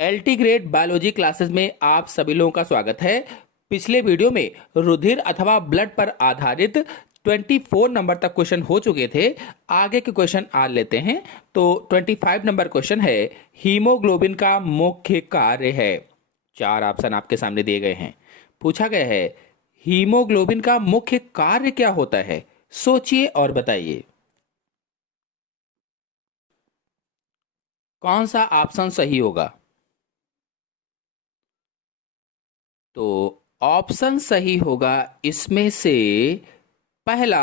LT grade biology classes में आप सभी लोगों का स्वागत है। पिछले वीडियो में रुधिर अथवा ब्लड पर आधारित 24 नंबर तक क्वेश्चन हो चुके थे। आगे के क्वेश्चन आज लेते हैं। तो 25 नंबर क्वेश्चन है, हीमोग्लोबिन का मुख्य कार्य है। चार ऑप्शन आपके सामने दिए गए हैं। पूछा गया है, हीमोग्लोबिन का मुख्य कार्य क्या होता है? सोचिए और बताइए कौन सा ऑप्शन सही होगा। तो ऑप्शन सही होगा इसमें से पहला,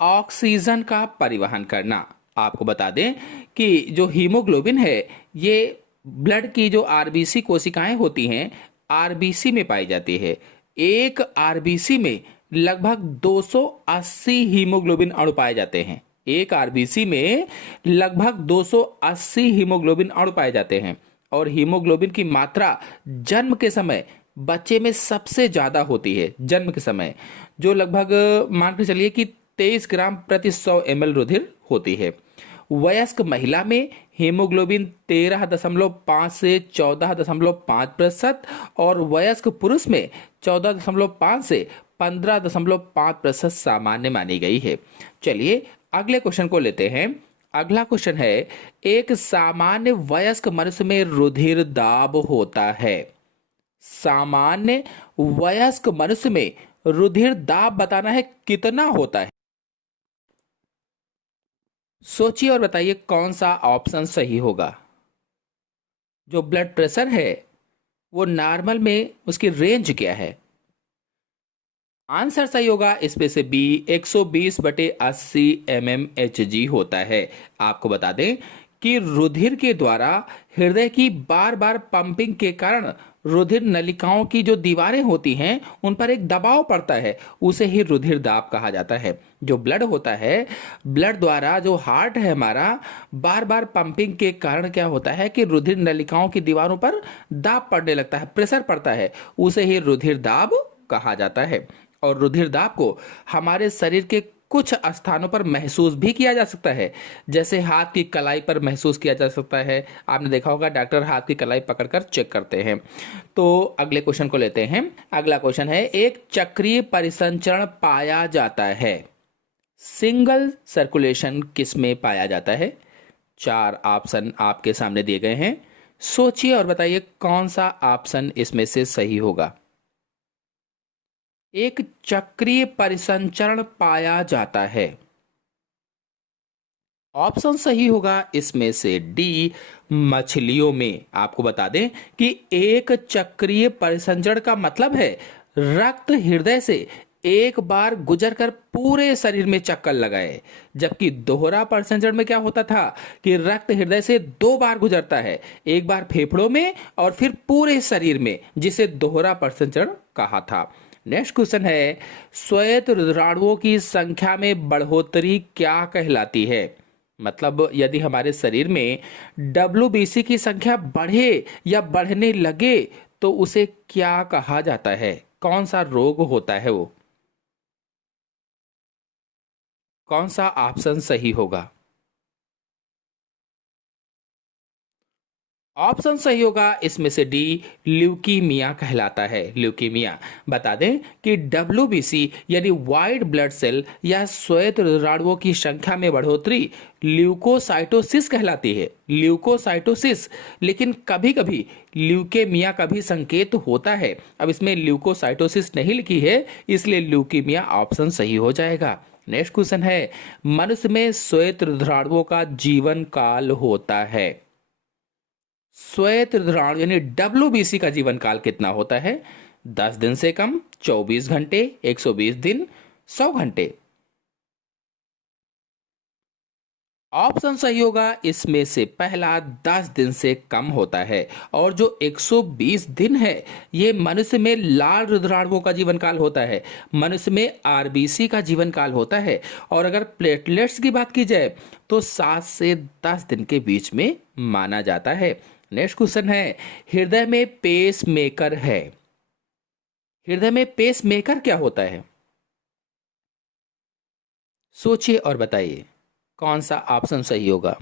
ऑक्सीजन का परिवहन करना। आपको बता दें कि जो हीमोग्लोबिन है ये ब्लड की जो आरबीसी कोशिकाएं होती हैं, आरबीसी में पाई जाती है। एक आरबीसी में लगभग 280 हीमोग्लोबिन अणु पाए जाते हैं। एक आरबीसी में लगभग 280 हीमोग्लोबिन अणु पाए जाते हैं। और हीमोग्लोबिन की मात्रा जन्म के समय बच्चे में सबसे ज्यादा होती है। जन्म के समय जो लगभग मान के चलिए कि 23 ग्राम प्रति 100 ml रुधिर होती है। वयस्क महिला में हीमोग्लोबिन 13.5 से 14.5% और वयस्क पुरुष में 14.5 से 15.5% सामान्य मानी गई है। चलिए अगले क्वेश्चन को लेते हैं। अगला क्वेश्चन है, एक सामान्य वयस्क मनुष्य में रुधिर दाब होता है। सामान्य वयस्क मनुष्य में रुधिर दाब बताना है कितना होता है। सोचिए और बताइए कौन सा ऑप्शन सही होगा। जो ब्लड प्रेशर है वो नॉर्मल में उसकी रेंज क्या है? आंसर सही होगा इसमें से बी, 120/80 mmHg होता है। आपको बता दें कि रुधिर के द्वारा हृदय की बार बार पंपिंग के कारण रुधिर नलिकाओं की जो दीवारें होती हैं उन पर एक दबाव पड़ता है, उसे ही रुधिर दाब कहा जाता है। जो ब्लड होता है, ब्लड द्वारा जो हार्ट है हमारा, बार बार पंपिंग के कारण क्या होता है कि रुधिर नलिकाओं की दीवारों पर दाब पड़ने लगता है, प्रेशर पड़ता है, उसे ही रुधिर दाब कहा जाता है। और रुधिर दाब को हमारे शरीर के कुछ स्थानों पर महसूस भी किया जा सकता है। जैसे हाथ की कलाई पर महसूस किया जा सकता है। आपने देखा होगा डॉक्टर हाथ की कलाई पकड़कर चेक करते हैं। तो अगले क्वेश्चन को लेते हैं। अगला क्वेश्चन है, एक चक्रीय परिसंचरण पाया जाता है। सिंगल सर्कुलेशन किस में पाया जाता है? चार ऑप्शन आपके सामने दिए गए हैं। सोचिए और बताइए कौन सा ऑप्शन इसमें से सही होगा। एक चक्रीय परिसंचरण पाया जाता है। ऑप्शन सही होगा इसमें से डी, मछलियों में। आपको बता दें कि एक चक्रीय परिसंचरण का मतलब है रक्त हृदय से एक बार गुजरकर पूरे शरीर में चक्कर लगाए। जबकि दोहरा परिसंचरण में क्या होता था कि रक्त हृदय से 2 बार गुजरता है, एक बार फेफड़ों में और फिर पूरे शरीर में, जिसे दोहरा परिसंचरण कहा था। नेक्स्ट क्वेश्चन है, श्वेत रुधिराणुओं की संख्या में बढ़ोतरी क्या कहलाती है? मतलब यदि हमारे शरीर में डब्ल्यूबीसी की संख्या बढ़े या बढ़ने लगे तो उसे क्या कहा जाता है? कौन सा रोग होता है वो? कौन सा ऑप्शन सही होगा? ऑप्शन सही होगा इसमें से डी, ल्यूकीमिया कहलाता है। ल्यूकीमिया। बता दें कि डब्ल्यूबीसी यानी वाइट ब्लड सेल या श्वेत रुधिराणुओं की संख्या में बढ़ोतरी ल्यूकोसाइटोसिस कहलाती है। ल्यूकोसाइटोसिस। लेकिन कभी कभी ल्यूकेमिया का भी संकेत होता है। अब इसमें ल्यूकोसाइटोसिस नहीं लिखी है, इसलिए ल्यूकीमिया ऑप्शन सही हो जाएगा। नेक्स्ट क्वेश्चन है, मनुष्य में श्वेत रुधिराणुओं का जीवन काल होता है। श्वेत रुधिराणु यानी डब्ल्यूबीसी का जीवन काल कितना होता है? 10 दिन से कम, 24 घंटे, 120 दिन, 100 घंटे। ऑप्शन सही होगा इसमें से पहला, 10 दिन से कम होता है। और जो 120 दिन है ये मनुष्य में लाल रुधिराणुओं का जीवन काल होता है, मनुष्य में आरबीसी का जीवन काल होता है। और अगर प्लेटलेट्स की बात की जाए तो 7 से 10 दिन के बीच में माना जाता है। नेक्स्ट क्वेश्चन है, हृदय में पेस मेकर है। हृदय में पेस मेकर क्या होता है? सोचिए और बताइए कौन सा ऑप्शन सही होगा।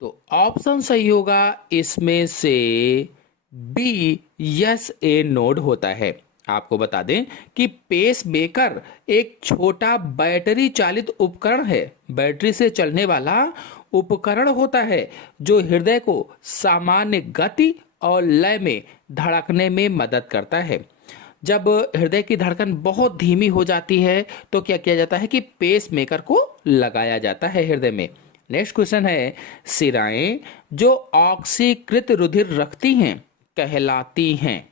तो ऑप्शन सही होगा इसमें से बी, यस ए नोड होता है। आपको बता दें कि पेस मेकर एक छोटा बैटरी चालित उपकरण है, बैटरी से चलने वाला उपकरण होता है जो हृदय को सामान्य गति और लय में धड़कने में मदद करता है। जब हृदय की धड़कन बहुत धीमी हो जाती है तो क्या किया जाता है कि पेस मेकर को लगाया जाता है हृदय में। नेक्स्ट क्वेश्चन है, सिराएं जो ऑक्सीकृत रुधिर रखती हैं कहलाती हैं।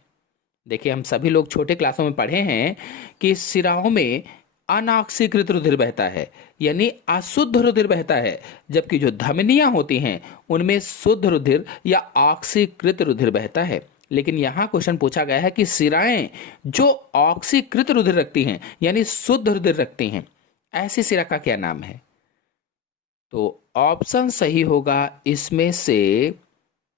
देखिए, हम सभी लोग छोटे क्लासों में पढ़े हैं कि सिराओं में अनऑक्सीकृत रुधिर बहता है, यानी अशुद्ध रुधिर बहता है, जबकि जो धमनियां होती हैं उनमें शुद्ध रुधिर या ऑक्सीकृत रुधिर बहता है। लेकिन यहाँ क्वेश्चन पूछा गया है कि सिराएं जो ऑक्सीकृत रुधिर रखती हैं यानी शुद्ध रुधिर रखती हैं, ऐसी सिरा का क्या नाम है? तो ऑप्शन सही होगा इसमें से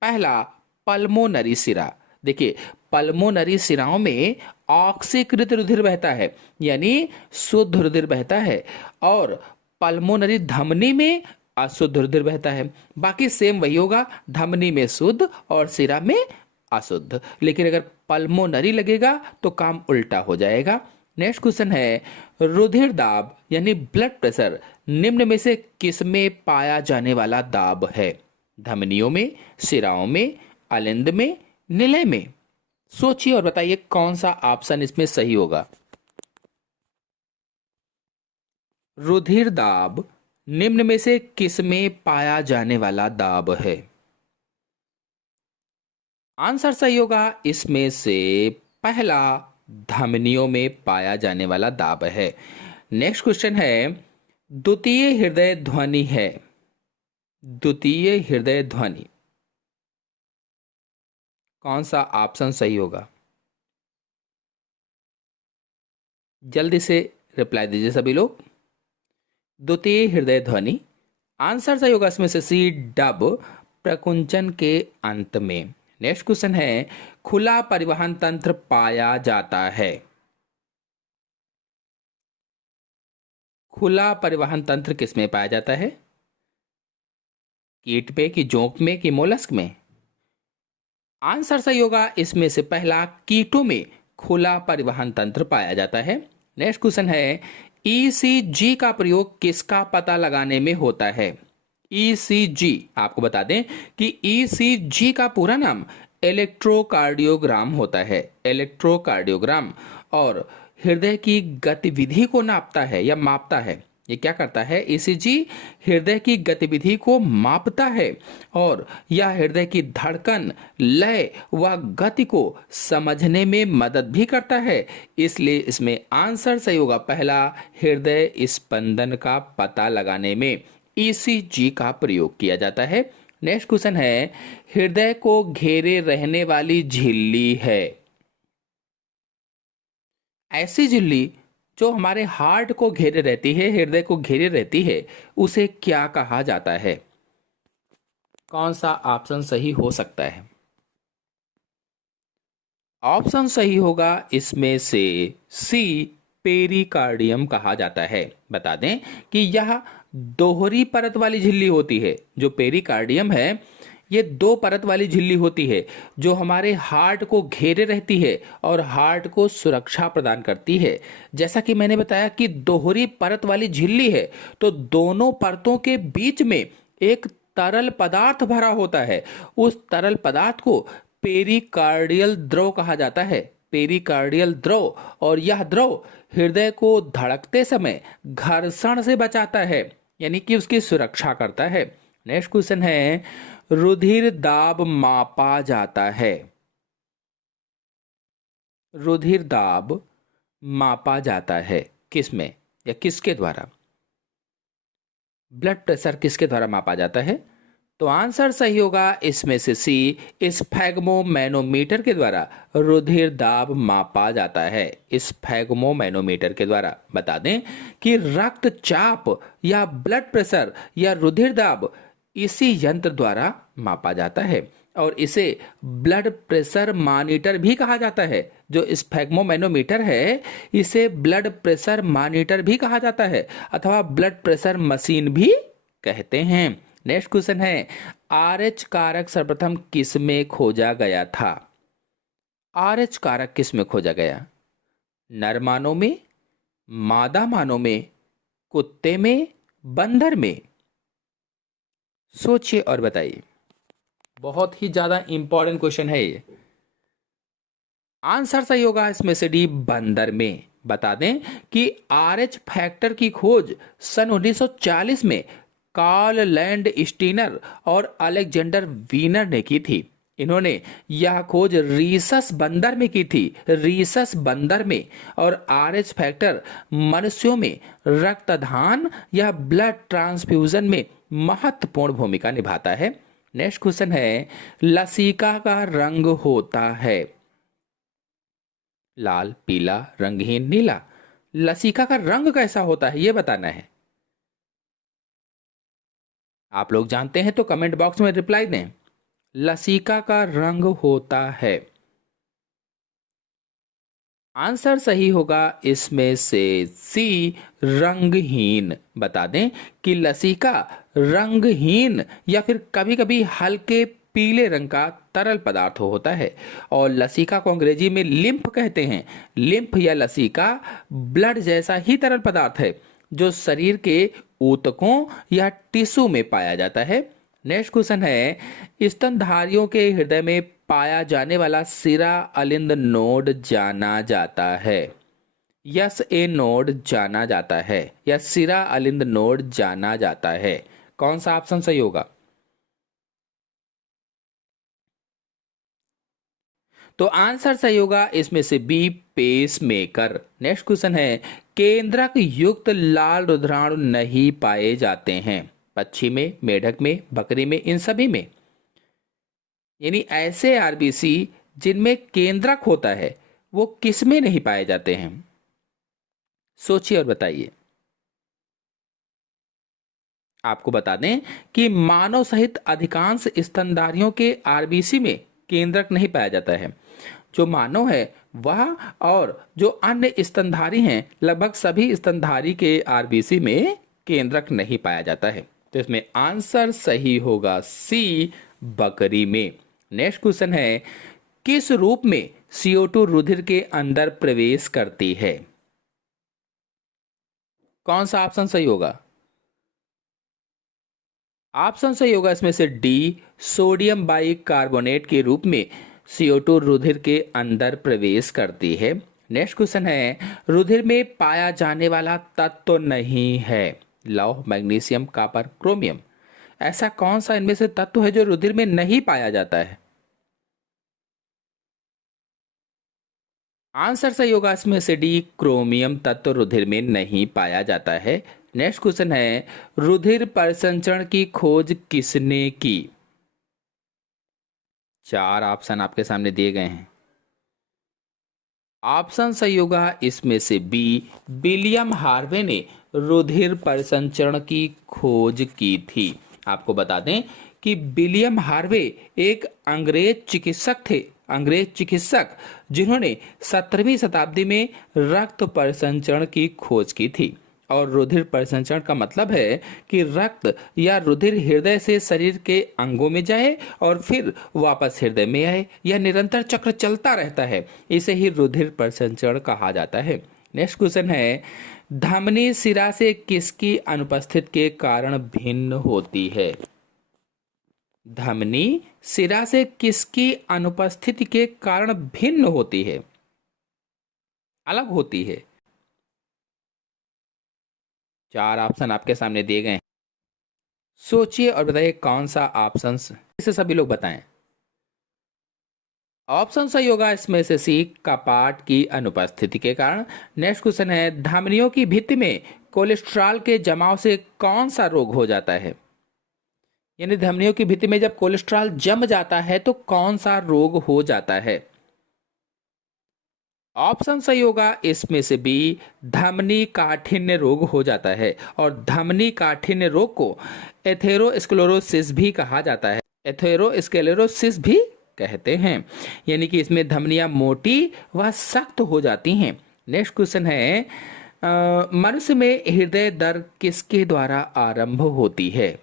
पहला, पल्मोनरी सिरा। देखिए, पल्मोनरी सिराओं में ऑक्सीकृत रुधिर बहता है यानी शुद्ध रुधिर बहता है, और पल्मोनरी धमनी में अशुद्ध रुधिर बहता है। बाकी सेम वही होगा, धमनी में शुद्ध और सिरा में अशुद्ध। लेकिन अगर पल्मोनरी लगेगा तो काम उल्टा हो जाएगा। नेक्स्ट क्वेश्चन है, रुधिर दाब यानी ब्लड प्रेशर निम्न में से किस में पाया जाने वाला दाब है? धमनियों में, सिराओं में, अलिंद में, निलय में? सोचिए और बताइए कौन सा ऑप्शन इसमें सही होगा। रुधिर दाब निम्न में से किस में पाया जाने वाला दाब है? आंसर सही होगा इसमें से पहला, धमनियों में पाया जाने वाला दाब है। नेक्स्ट क्वेश्चन है, द्वितीय हृदय ध्वनि है। द्वितीय हृदय ध्वनि कौन सा ऑप्शन सही होगा? जल्दी से रिप्लाई दीजिए सभी लोग। द्वितीय हृदय ध्वनि आंसर सही होगा इसमें से सी, डब, प्रकुंचन के अंत में। नेक्स्ट क्वेश्चन है, खुला परिवहन तंत्र पाया जाता है। खुला परिवहन तंत्र किसमें पाया जाता है? कीट में कि जोंक में कि मोलस्क में? आंसर सही होगा इसमें से पहला, कीटों में खुला परिवहन तंत्र पाया जाता है। नेक्स्ट क्वेश्चन है, ईसीजी का प्रयोग किसका पता लगाने में होता है? ईसीजी, आपको बता दें कि ईसीजी का पूरा नाम इलेक्ट्रोकार्डियोग्राम होता है। इलेक्ट्रोकार्डियोग्राम और हृदय की गतिविधि को नापता है या मापता है। ये क्या करता है? ईसीजी हृदय की गतिविधि को मापता है और यह हृदय की धड़कन, लय व गति को समझने में मदद भी करता है। इसलिए इसमें आंसर सही होगा पहला, हृदय स्पंदन का पता लगाने में ईसीजी का प्रयोग किया जाता है। नेक्स्ट क्वेश्चन है, हृदय को घेरे रहने वाली झिल्ली है। ऐसी झिल्ली जो हमारे हार्ट को घेरे रहती है, हृदय को घेरे रहती है, उसे क्या कहा जाता है? कौन सा ऑप्शन सही हो सकता है? ऑप्शन सही होगा इसमें से सी, पेरिकार्डियम कहा जाता है। बता दें कि यह दोहरी परत वाली झिल्ली होती है। जो पेरिकार्डियम है ये दो परत वाली झिल्ली होती है जो हमारे हार्ट को घेरे रहती है और हार्ट को सुरक्षा प्रदान करती है। जैसा कि मैंने बताया कि दोहरी परत वाली झिल्ली है तो दोनों परतों के बीच में एक तरल पदार्थ भरा होता है। उस तरल पदार्थ को पेरिकार्डियल द्रव कहा जाता है। पेरिकार्डियल द्रव, और यह द्रव हृदय को धड़कते समय घर्षण से बचाता है, यानी कि उसकी सुरक्षा करता है। नेक्स्ट क्वेश्चन है, रुधिर दाब मापा जाता है। रुधिर दाब मापा जाता है किस में या किसके द्वारा? ब्लड प्रेशर किसके द्वारा मापा जाता है? तो आंसर सही होगा इसमें से सी, स्फैग्मोमैनोमीटर के द्वारा रुधिर दाब मापा जाता है। स्फैग्मोमैनोमीटर के द्वारा। बता दें कि रक्तचाप या ब्लड प्रेशर या रुधिर दाब इसी यंत्र द्वारा मापा जाता है और इसे ब्लड प्रेशर मॉनिटर भी कहा जाता है। जो स्फैग्मोमैनोमीटर है इसे ब्लड प्रेशर मॉनिटर भी कहा जाता है अथवा ब्लड प्रेशर मशीन भी कहते हैं। नेक्स्ट क्वेश्चन है, RH कारक सर्वप्रथम किस में खोजा गया था? RH कारक किस में खोजा गया? नर मानव में, मादा मानव में, कुत्ते में, बंदर में? सोचिए और बताइए। बहुत ही ज्यादा इंपॉर्टेंट क्वेश्चन है ये। आंसर सही होगा इसमें से डी, बंदर में। बता दें कि RH फैक्टर की खोज सन 1940 में कार्ल लैंड स्टीनर और अलेक्जेंडर वीनर ने की थी। इन्होंने यह खोज रीसस बंदर में की थी, रीसस बंदर में। और RH फैक्टर मनुष्यों में रक्तदान या ब्लड ट्रांसफ्यूजन में महत्वपूर्ण भूमिका निभाता है। नेक्स्ट क्वेश्चन है, लसिका का रंग होता है लाल, पीला, रंगहीन, नीला? लसिका का रंग कैसा होता है यह बताना है। आप लोग जानते हैं तो कमेंट बॉक्स में रिप्लाई दें। लसिका का रंग होता है, आंसर सही होगा इसमें से सी, रंगहीन। बता दें कि लसिका रंगहीन या फिर कभी कभी हल्के पीले रंग का तरल पदार्थ होता है। और लसिका को अंग्रेजी में लिम्फ कहते हैं। लिम्फ या लसिका ब्लड जैसा ही तरल पदार्थ है जो शरीर के ऊतकों या टिश्यू में पाया जाता है। नेक्स्ट क्वेश्चन है, स्तनधारियों के हृदय में पाया जाने वाला सिरा अलिंद नोड जाना जाता है। यस, ए नोड जाना जाता है या सिरा अलिंद नोड जाना जाता है? कौन सा ऑप्शन सही होगा? तो आंसर सही होगा इसमें से B, pacemaker. Next question है, केंद्रक युक्त लाल रुधिराणु नहीं पाए जाते हैं पक्षी में, मेढक में, बकरी में, इन सभी में। यानी ऐसे आरबीसी जिनमें केंद्रक होता है वो किस में नहीं पाए जाते हैं? सोचिए और बताइए। आपको बता दें कि मानव सहित अधिकांश स्तनधारियों के आरबीसी में केंद्रक नहीं पाया जाता है। जो मानव है वह और जो अन्य स्तनधारी हैं, लगभग सभी स्तनधारी के आरबीसी में केंद्रक नहीं पाया जाता है। तो इसमें आंसर सही होगा सी, बकरी में। नेक्स्ट क्वेश्चन है, किस रूप में CO2 रुधिर के अंदर प्रवेश करती है? कौन सा ऑप्शन सही होगा? ऑप्शन सही होगा इसमें से डी, सोडियम बाइकार्बोनेट के रूप में CO2 रुधिर के अंदर प्रवेश करती है। नेक्स्ट क्वेश्चन है, रुधिर में पाया जाने वाला तत्व नहीं है लौह, मैग्नीशियम, कॉपर, क्रोमियम? ऐसा कौन सा इनमें से तत्व है जो रुधिर में नहीं पाया जाता है? आंसर सही होगा इसमें से डी, क्रोमियम तत्व रुधिर में नहीं पाया जाता है। नेक्स्ट क्वेश्चन है, रुधिर परिसंचरण की खोज किसने की? चार ऑप्शन आपके सामने दिए गए हैं। ऑप्शन सही होगा इसमें से बी, विलियम हार्वे ने रुधिर परिसंचरण की खोज की थी। आपको बता दें कि विलियम हार्वे एक अंग्रेज चिकित्सक थे, अंग्रेज चिकित्सक जिन्होंने 17वीं शताब्दी में रक्त परिसंचरण की खोज की थी। और रुधिर परिसंचरण का मतलब है कि रक्त या रुधिर हृदय से शरीर के अंगों में जाए और फिर वापस हृदय में आए। यह निरंतर चक्र चलता रहता है, इसे ही रुधिर परिसंचरण कहा जाता है। नेक्स्ट क्वेश्चन है, धमनी शिरा से किसकी अनुपस्थित के कारण भिन्न होती है? धमनी शिरा से किसकी अनुपस्थिति के कारण भिन्न होती है, अलग होती है? चार ऑप्शन आपके सामने दिए गए हैं। सोचिए और बताइए कौन सा ऑप्शन, इसे सभी लोग बताएं। ऑप्शन सही होगा इसमें से सी, कपाट की अनुपस्थिति के कारण। नेक्स्ट क्वेश्चन है, धमनियों की भित्ति में कोलेस्ट्रॉल के जमाव से कौन सा रोग हो जाता है? यानी धमनियों की भित्ति में जब कोलेस्ट्रॉल जम जाता है तो कौन सा रोग हो जाता है? ऑप्शन सही होगा इसमें से बी, धमनी काठिन्य रोग हो जाता है। और धमनी काठिन्य रोग को एथेरोस्क्लेरोसिस भी कहा जाता है, एथेरोस्क्लेरोसिस भी कहते हैं। यानी कि इसमें धमनियां मोटी व सख्त हो जाती हैं। नेक्स्ट क्वेश्चन है, मनुष्य में हृदय दर किसके द्वारा आरंभ होती है?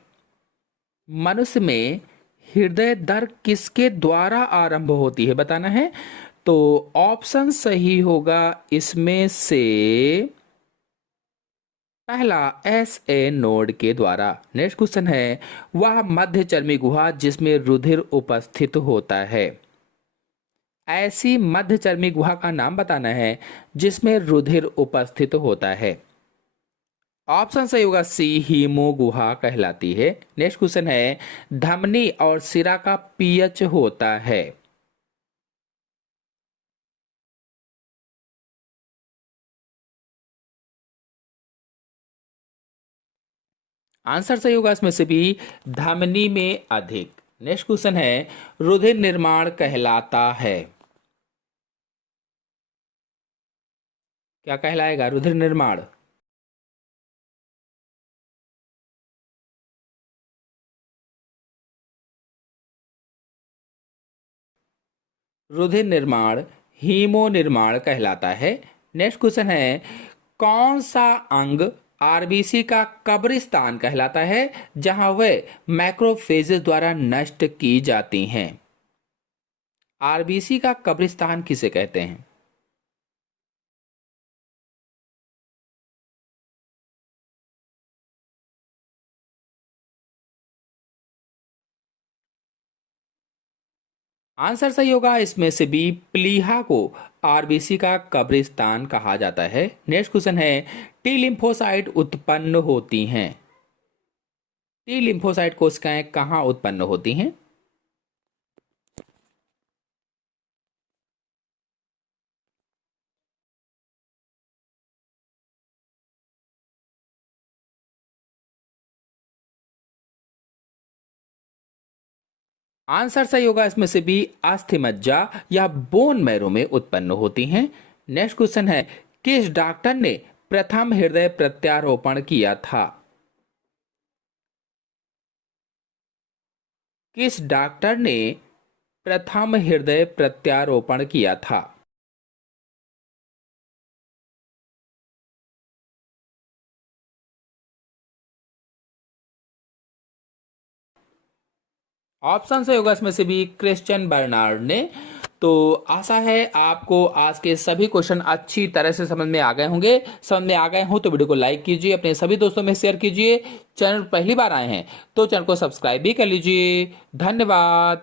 मनुष्य में हृदय दर किसके द्वारा आरंभ होती है बताना है। तो ऑप्शन सही होगा इसमें से पहला, एस ए नोड के द्वारा। नेक्स्ट क्वेश्चन है, वह मध्य चर्मी गुहा जिसमें रुधिर उपस्थित होता है। ऐसी मध्य चर्मी गुहा का नाम बताना है जिसमें रुधिर उपस्थित होता है। ऑप्शन सही होगा सी, हीमो गुहा कहलाती है। नेक्स्ट क्वेश्चन है, धमनी और सिरा का पीएच होता है। आंसर सही होगा इसमें से भी, धमनी में अधिक। नेक्स्ट क्वेश्चन है, रुधिर निर्माण कहलाता है। क्या कहलाएगा रुधिर निर्माण? रुधिर निर्माण हीमो निर्माण कहलाता है। नेक्स्ट क्वेश्चन है, कौन सा अंग आरबीसी का कब्रिस्तान कहलाता है जहां वे मैक्रोफेजेस द्वारा नष्ट की जाती हैं। आरबीसी का कब्रिस्तान किसे कहते हैं? आंसर सही होगा इसमें से भी, प्लीहा को आरबीसी का कब्रिस्तान कहा जाता है। नेक्स्ट क्वेश्चन है, टी लिम्फोसाइट उत्पन्न होती हैं। टी लिम्फोसाइट कोशिकाएं कहाँ उत्पन्न होती हैं? आंसर सही होगा इसमें से भी, अस्थि मज्जा या बोन मैरो में उत्पन्न होती हैं। नेक्स्ट क्वेश्चन है, किस डॉक्टर ने प्रथम हृदय प्रत्यारोपण किया था? किस डॉक्टर ने प्रथम हृदय प्रत्यारोपण किया था? ऑप्शन से होगा इसमें से भी, क्रिश्चियन बर्नार्ड ने। तो आशा है आपको आज के सभी क्वेश्चन अच्छी तरह से समझ में आ गए होंगे। समझ में आ गए हो तो वीडियो को लाइक कीजिए, अपने सभी दोस्तों में शेयर कीजिए। चैनल पहली बार आए हैं तो चैनल को सब्सक्राइब भी कर लीजिए। धन्यवाद।